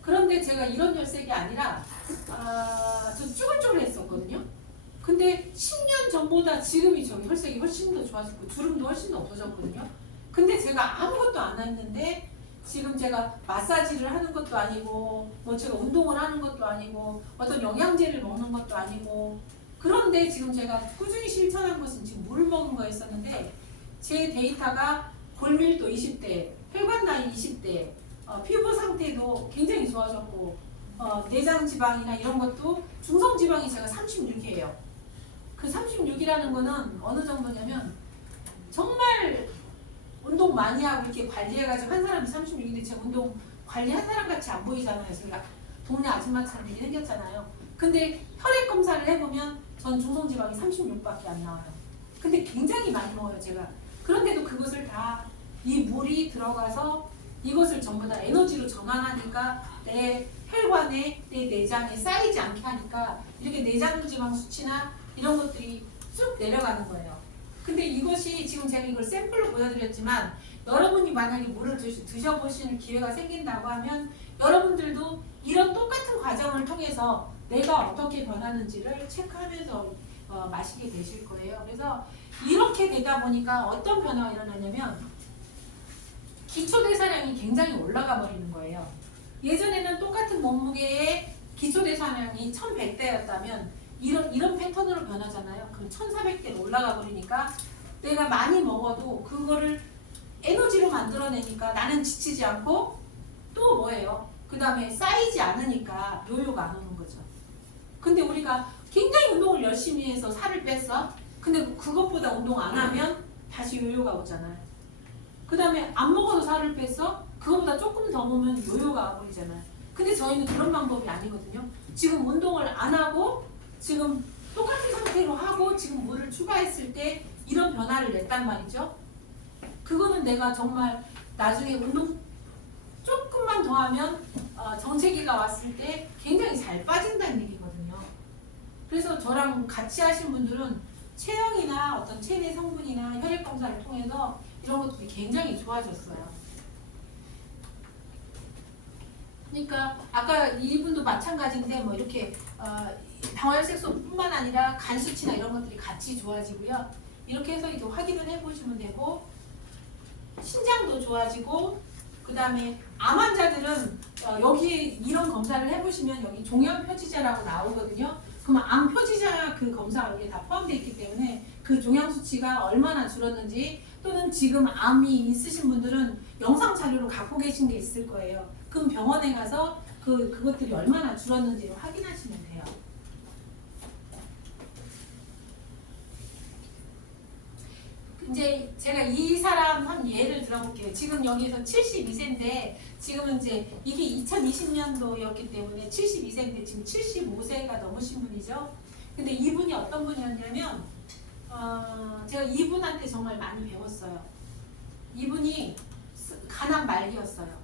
그런데 제가 이런 혈색이 아니라 좀 쭈글쭈글했었거든요. 근데 10년 전보다 지금이 저기 혈색이 훨씬 더 좋아졌고 주름도 훨씬 더 없어졌거든요. 근데 제가 아무것도 안 했는데 지금 제가 마사지를 하는 것도 아니고 뭐 제가 운동을 하는 것도 아니고 어떤 영양제를 먹는 것도 아니고 그런데 지금 제가 꾸준히 실천한 것은 지금 물을 먹은 거였었는데 제 데이터가 골밀도 20대, 혈관 나이 20대, 피부 상태도 굉장히 좋아졌고 내장 지방이나 이런 것도 중성 지방이 제가 36이에요. 그 36이라는 거는 어느 정도냐면 정말 운동 많이 하고 이렇게 관리해가지고 한 사람이 36인데 제가 운동 관리한 사람 같이 안 보이잖아요. 제가 동네 아줌마처럼 이렇게 생겼잖아요. 근데 혈액 검사를 해보면 전 중성 지방이 36밖에 안 나와요. 근데 굉장히 많이 먹어요 제가. 그런데도 그것을 다 이 물이 들어가서 이것을 전부 다 에너지로 전환하니까 내 혈관에 내 내장에 쌓이지 않게 하니까 이렇게 내장 지방 수치나 이런 것들이 쭉 내려가는 거예요. 근데 이것이 지금 제가 이걸 샘플로 보여드렸지만 여러분이 만약에 물을 드셔보시는 기회가 생긴다고 하면 여러분들도 이런 똑같은 과정을 통해서 내가 어떻게 변하는지를 체크하면서 마시게 되실 거예요. 그래서 이렇게 되다 보니까 어떤 변화가 일어나냐면 기초대사량이 굉장히 올라가 버리는 거예요. 예전에는 똑같은 몸무게의 기초대사량이 1100대였다면 이런 패턴으로 변하잖아요. 그럼 1400대로 올라가 버리니까 내가 많이 먹어도 그거를 에너지로 만들어내니까 나는 지치지 않고 또 뭐예요? 그 다음에 쌓이지 않으니까 요요가 안 오는 거죠. 근데 우리가 굉장히 운동을 열심히 해서 살을 뺐어. 근데 그것보다 운동 안 하면 다시 요요가 오잖아요. 그 다음에 안 먹어도 살을 뺐어. 그거보다 조금 더 먹으면 요요가 와버리잖아요. 근데 저희는 그런 방법이 아니거든요. 지금 운동을 안 하고 지금 똑같은 상태로 하고 지금 물을 추가했을 때 이런 변화를 냈단 말이죠. 그거는 내가 정말 나중에 운동 조금만 더 하면 정체기가 왔을 때 굉장히 잘 빠진다는 얘기거든요. 그래서 저랑 같이 하신 분들은 체형이나 어떤 체내 성분이나 혈액 검사를 통해서 이런 것들이 굉장히 좋아졌어요. 그러니까 아까 이분도 마찬가지인데 뭐 이렇게 당화혈색소뿐만 아니라 간 수치나 이런 것들이 같이 좋아지고요. 이렇게 해서 이제 확인을 해보시면 되고 신장도 좋아지고 그 다음에 암 환자들은 여기 이런 검사를 해보시면 여기 종양 표지자라고 나오거든요. 그럼 암 표지자 그 검사가 여기에 다 포함되어 있기 때문에 그 종양 수치가 얼마나 줄었는지 또는 지금 암이 있으신 분들은 영상 자료로 갖고 계신 게 있을 거예요. 그럼 병원에 가서 그것들이 얼마나 줄었는지를 확인하시면 돼요. 이제 제가 이 사람 한 예를 들어볼게요. 지금 여기서 72세인데 지금은 이제 이게 2020년도였기 때문에 72세인데 지금 75세가 넘으신 분이죠. 근데 이분이 어떤 분이었냐면 제가 이분한테 정말 많이 배웠어요. 이분이 간암 말기였어요.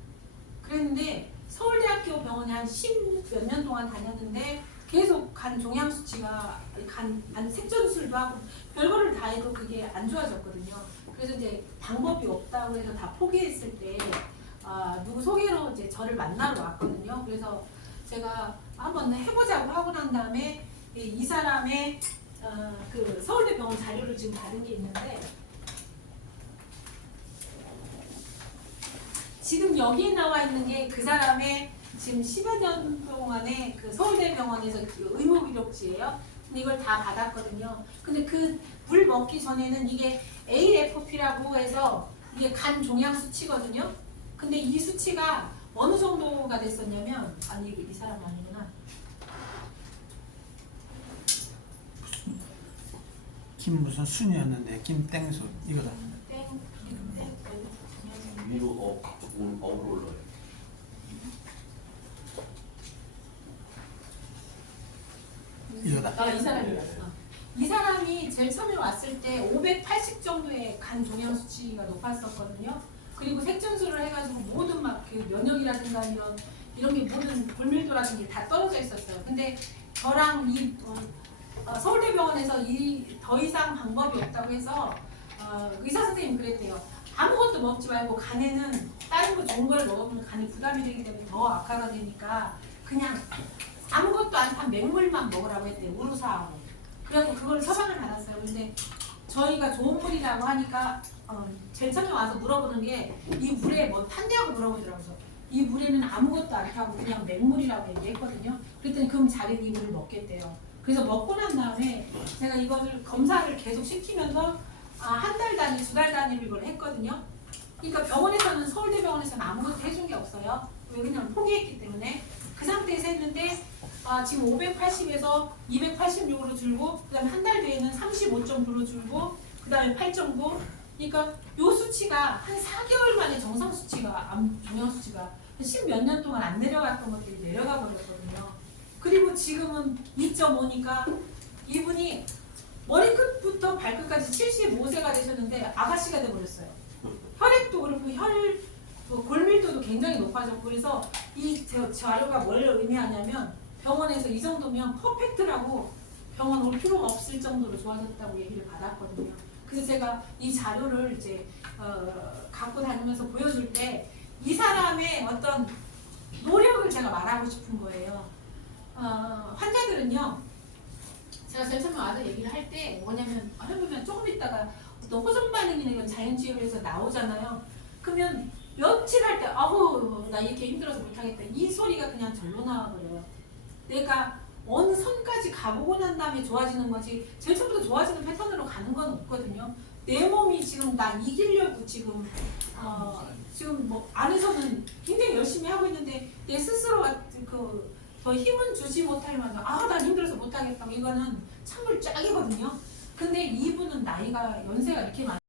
그랬는데 서울대학교 병원에 한 10몇 년 동안 다녔는데 계속 간 종양 수치가 간 색전술도 하고 별거를 다 해도 그게 안 좋아졌거든요. 그래서 이제 방법이 없다고 해서 다 포기했을 때 누구 소개로 이제 저를 만나러 왔거든요. 그래서 제가 한번 해보자고 하고 난 다음에 이 사람의 그 서울대 병원 자료를 지금 받은 게 있는데 지금 여기에 나와 있는 게 그 사람의 지금 10여 년 동안의 그 서울대 병원에서 그 의무 기록지예요. 근데 이걸 다 받았거든요. 근데 그 물 먹기 전에는 이게 AFP라고 해서 이게 간 종양 수치거든요. 근데 이 수치가 어느 정도가 됐었냐면 아니 이 사람 아니구나. 김 무슨 순이었는데 김땡순 이거다. 위로 업으로 올라요. 이거다. 이 사람이었어. 이 사람이 제일 처음에 왔을 때 580 정도의 간 종양 수치가 높았었거든요. 그리고 색전술을 해가지고 모든 막 그 면역이라든가 이런 게 모든 골밀도라든지 다 떨어져 있었어요. 근데 저랑 서울대병원에서 더 이상 방법이 없다고 해서 의사 선생님 그랬대요. 아무것도 먹지 말고 간에는 다른 거 좋은 걸 먹으면 간에 부담이 되기 때문에 더 악화가 되니까 그냥 아무것도 안 탄 맹물만 먹으라고 했대요. 우루사하고. 그래갖고 그걸 처방을 받았어요. 근데 저희가 좋은 물이라고 하니까 제일 처음에 와서 물어보는 게 이 물에 뭐 탔냐고 물어보더라고요. 이 물에는 아무것도 안 타고 그냥 맹물이라고 얘기했거든요. 그랬더니 그럼 자기는 이 물을 먹겠대요. 그래서 먹고 난 다음에 제가 이거를 검사를 계속 시키면서 한 달 단위, 2달 단위로 이걸 했거든요. 그러니까 병원에서는 서울대병원에서는 아무것도 해준 게 없어요. 왜 그냥 포기했기 때문에 그 상태에서 했는데 지금 580에서 286으로 줄고 그 다음에 한 달 뒤에는 35.9로 줄고 그 다음에 8.9 그러니까 요 수치가 한 4개월 만에 정상 수치가 종양 수치가 10몇 년 동안 안 내려갔던 것들이 내려가 버렸거든요. 그리고 지금은 2.5니까 이분이 머리끝부터 발끝까지 75세가 되셨는데 아가씨가 돼버렸어요. 혈액도 그렇고 골밀도도 굉장히 높아졌고 그래서 이 자료가 뭘 의미하냐면 병원에서 이 정도면 퍼펙트라고 병원 올 필요가 없을 정도로 좋아졌다고 얘기를 받았거든요. 그래서 제가 이 자료를 이제 갖고 다니면서 보여줄 때 이 사람의 어떤 노력을 제가 말하고 싶은 거예요. 환자들은요, 제가 제일 처음에 와서 얘기를 할 때 뭐냐면 해보면 조금 있다가 어떤 호전 반응이나 이런 자연치유에서 나오잖아요. 그러면 며칠 할 때 아우 나 이렇게 힘들어서 못하겠다 이 소리가 그냥 절로 나와버려요. 내가 어느 선까지 가보고 난 다음에 좋아지는 거지 제일 처음부터 좋아지는 패턴으로 가는 건 없거든요. 내 몸이 지금 나 이기려고 지금 뭐 안에서는 굉장히 열심히 하고 있는데 내 스스로가 더 힘은 주지 못할 만한 난 힘들어서 못하겠다 이거는 찬물 쫙이거든요. 근데 이분은 나이가 연세가 이렇게 많아요.